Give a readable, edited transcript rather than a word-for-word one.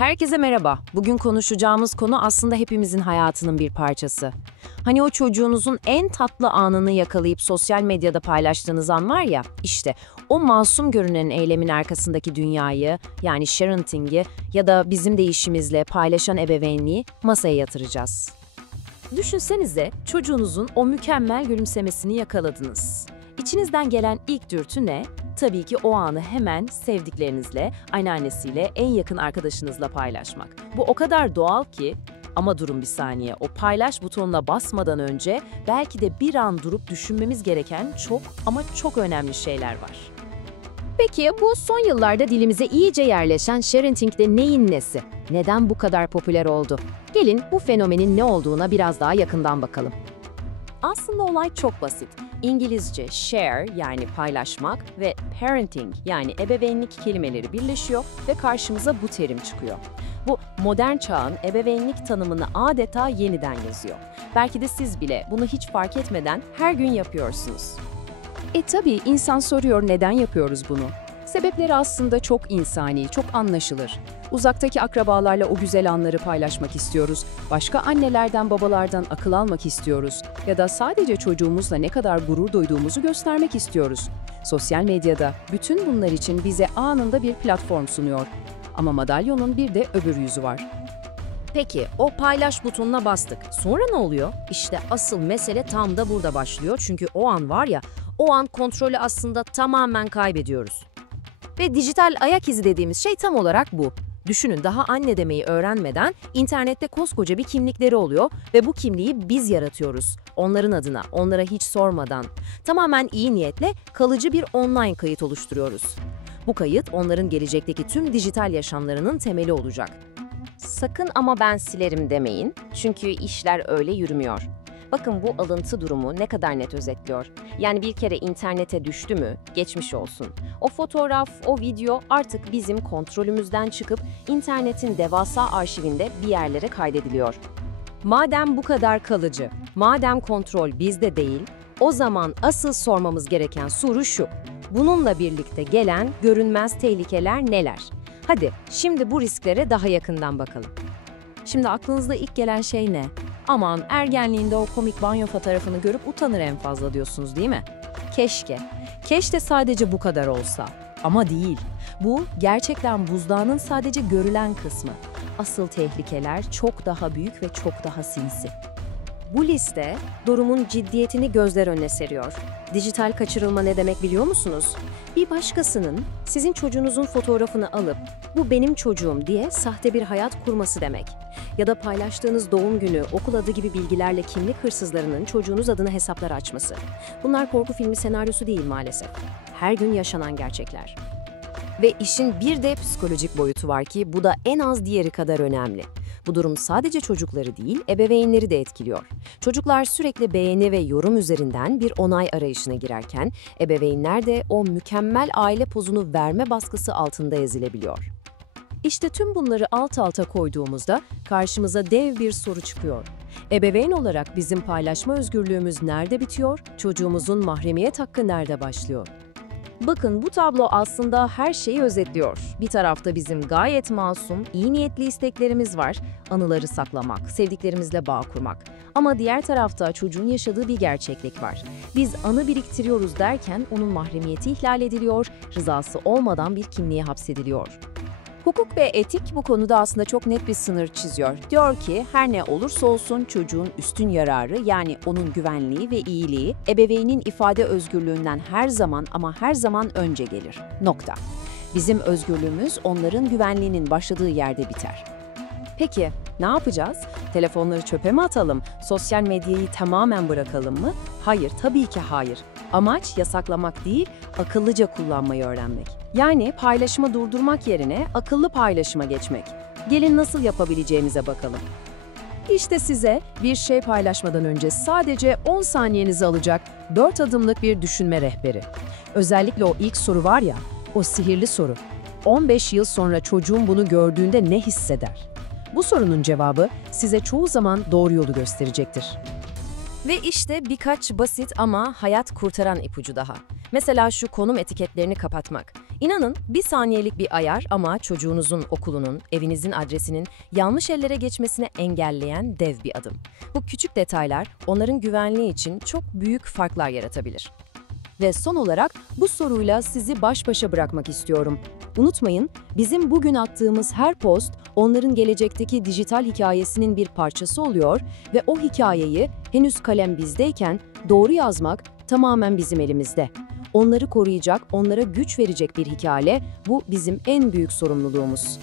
Herkese merhaba. Bugün konuşacağımız konu aslında hepimizin hayatının bir parçası. Hani o çocuğunuzun en tatlı anını yakalayıp sosyal medyada paylaştığınız an var ya, işte o masum görünen eylemin arkasındaki dünyayı, yani parenting'i ya da bizim deyişimizle paylaşan ebeveynliği masaya yatıracağız. Düşünsenize çocuğunuzun o mükemmel gülümsemesini yakaladınız. İçinizden gelen ilk dürtü ne? Tabii ki o anı hemen sevdiklerinizle, anneannesiyle, en yakın arkadaşınızla paylaşmak. Bu o kadar doğal ki, ama durun bir saniye, o paylaş butonuna basmadan önce belki de bir an durup düşünmemiz gereken çok ama çok önemli şeyler var. Peki bu son yıllarda dilimize iyice yerleşen parenting de neyin nesi? Neden bu kadar popüler oldu? Gelin bu fenomenin ne olduğuna biraz daha yakından bakalım. Aslında olay çok basit. İngilizce share yani paylaşmak ve parenting yani ebeveynlik kelimeleri birleşiyor ve karşımıza bu terim çıkıyor. Bu modern çağın ebeveynlik tanımını adeta yeniden yazıyor. Belki de siz bile bunu hiç fark etmeden her gün yapıyorsunuz. Tabii insan soruyor neden yapıyoruz bunu? Sebepleri aslında çok insani, çok anlaşılır. Uzaktaki akrabalarla o güzel anları paylaşmak istiyoruz. Başka annelerden, babalardan akıl almak istiyoruz. Ya da sadece çocuğumuzla ne kadar gurur duyduğumuzu göstermek istiyoruz. Sosyal medyada bütün bunlar için bize anında bir platform sunuyor. Ama madalyonun bir de öbür yüzü var. Peki o paylaş butonuna bastık. Sonra ne oluyor? İşte asıl mesele tam da burada başlıyor. Çünkü o an var ya, o an kontrolü aslında tamamen kaybediyoruz. Ve dijital ayak izi dediğimiz şey tam olarak bu. Düşünün, daha anne demeyi öğrenmeden internette koskoca bir kimlikleri oluyor ve bu kimliği biz yaratıyoruz. Onların adına, onlara hiç sormadan. Tamamen iyi niyetle kalıcı bir online kayıt oluşturuyoruz. Bu kayıt onların gelecekteki tüm dijital yaşamlarının temeli olacak. Sakın ama ben silerim demeyin, çünkü işler öyle yürümüyor. Bakın bu alıntı durumu ne kadar net özetliyor. Yani bir kere internete düştü mü, geçmiş olsun. O fotoğraf, o video artık bizim kontrolümüzden çıkıp internetin devasa arşivinde bir yerlere kaydediliyor. Madem bu kadar kalıcı, madem kontrol bizde değil, o zaman asıl sormamız gereken soru şu: bununla birlikte gelen görünmez tehlikeler neler? Hadi şimdi bu risklere daha yakından bakalım. Şimdi aklınızda ilk gelen şey ne? Aman ergenliğinde o komik banyo fotoğrafını görüp utanır en fazla diyorsunuz değil mi? Keşke. Keşke sadece bu kadar olsa. Ama değil. Bu gerçekten buzdağının sadece görülen kısmı. Asıl tehlikeler çok daha büyük ve çok daha sinsi. Bu liste durumun ciddiyetini gözler önüne seriyor. Dijital kaçırılma ne demek biliyor musunuz? Bir başkasının sizin çocuğunuzun fotoğrafını alıp "bu benim çocuğum" diye sahte bir hayat kurması demek. Ya da paylaştığınız doğum günü, okul adı gibi bilgilerle kimlik hırsızlarının çocuğunuz adına hesaplar açması. Bunlar korku filmi senaryosu değil maalesef. Her gün yaşanan gerçekler. Ve işin bir de psikolojik boyutu var ki bu da en az diğeri kadar önemli. Bu durum sadece çocukları değil, ebeveynleri de etkiliyor. Çocuklar sürekli beğeni ve yorum üzerinden bir onay arayışına girerken, ebeveynler de o mükemmel aile pozunu verme baskısı altında ezilebiliyor. İşte tüm bunları alt alta koyduğumuzda karşımıza dev bir soru çıkıyor. Ebeveyn olarak bizim paylaşma özgürlüğümüz nerede bitiyor, çocuğumuzun mahremiyet hakkı nerede başlıyor? Bakın bu tablo aslında her şeyi özetliyor. Bir tarafta bizim gayet masum, iyi niyetli isteklerimiz var, anıları saklamak, sevdiklerimizle bağ kurmak. Ama diğer tarafta çocuğun yaşadığı bir gerçeklik var. Biz anı biriktiriyoruz derken onun mahremiyeti ihlal ediliyor, rızası olmadan bir kimliğe hapsediliyor. Hukuk ve etik bu konuda aslında çok net bir sınır çiziyor. Diyor ki her ne olursa olsun çocuğun üstün yararı, yani onun güvenliği ve iyiliği ebeveynin ifade özgürlüğünden her zaman ama her zaman önce gelir. Nokta. Bizim özgürlüğümüz onların güvenliğinin başladığı yerde biter. Peki ne yapacağız? Telefonları çöpe mi atalım? Sosyal medyayı tamamen bırakalım mı? Hayır, tabii ki hayır. Amaç yasaklamak değil, akıllıca kullanmayı öğrenmek. Yani paylaşımı durdurmak yerine akıllı paylaşıma geçmek. Gelin nasıl yapabileceğimize bakalım. İşte size bir şey paylaşmadan önce sadece 10 saniyenizi alacak 4 adımlık bir düşünme rehberi. Özellikle o ilk soru var ya, o sihirli soru. 15 yıl sonra çocuğum bunu gördüğünde ne hisseder? Bu sorunun cevabı size çoğu zaman doğru yolu gösterecektir. Ve işte birkaç basit ama hayat kurtaran ipucu daha. Mesela şu konum etiketlerini kapatmak. İnanın bir saniyelik bir ayar ama çocuğunuzun okulunun, evinizin adresinin yanlış ellere geçmesini engelleyen dev bir adım. Bu küçük detaylar onların güvenliği için çok büyük farklar yaratabilir. Ve son olarak bu soruyla sizi baş başa bırakmak istiyorum. Unutmayın, bizim bugün attığımız her post onların gelecekteki dijital hikayesinin bir parçası oluyor ve o hikayeyi henüz kalem bizdeyken doğru yazmak tamamen bizim elimizde. Onları koruyacak, onlara güç verecek bir hikaye, bu bizim en büyük sorumluluğumuz.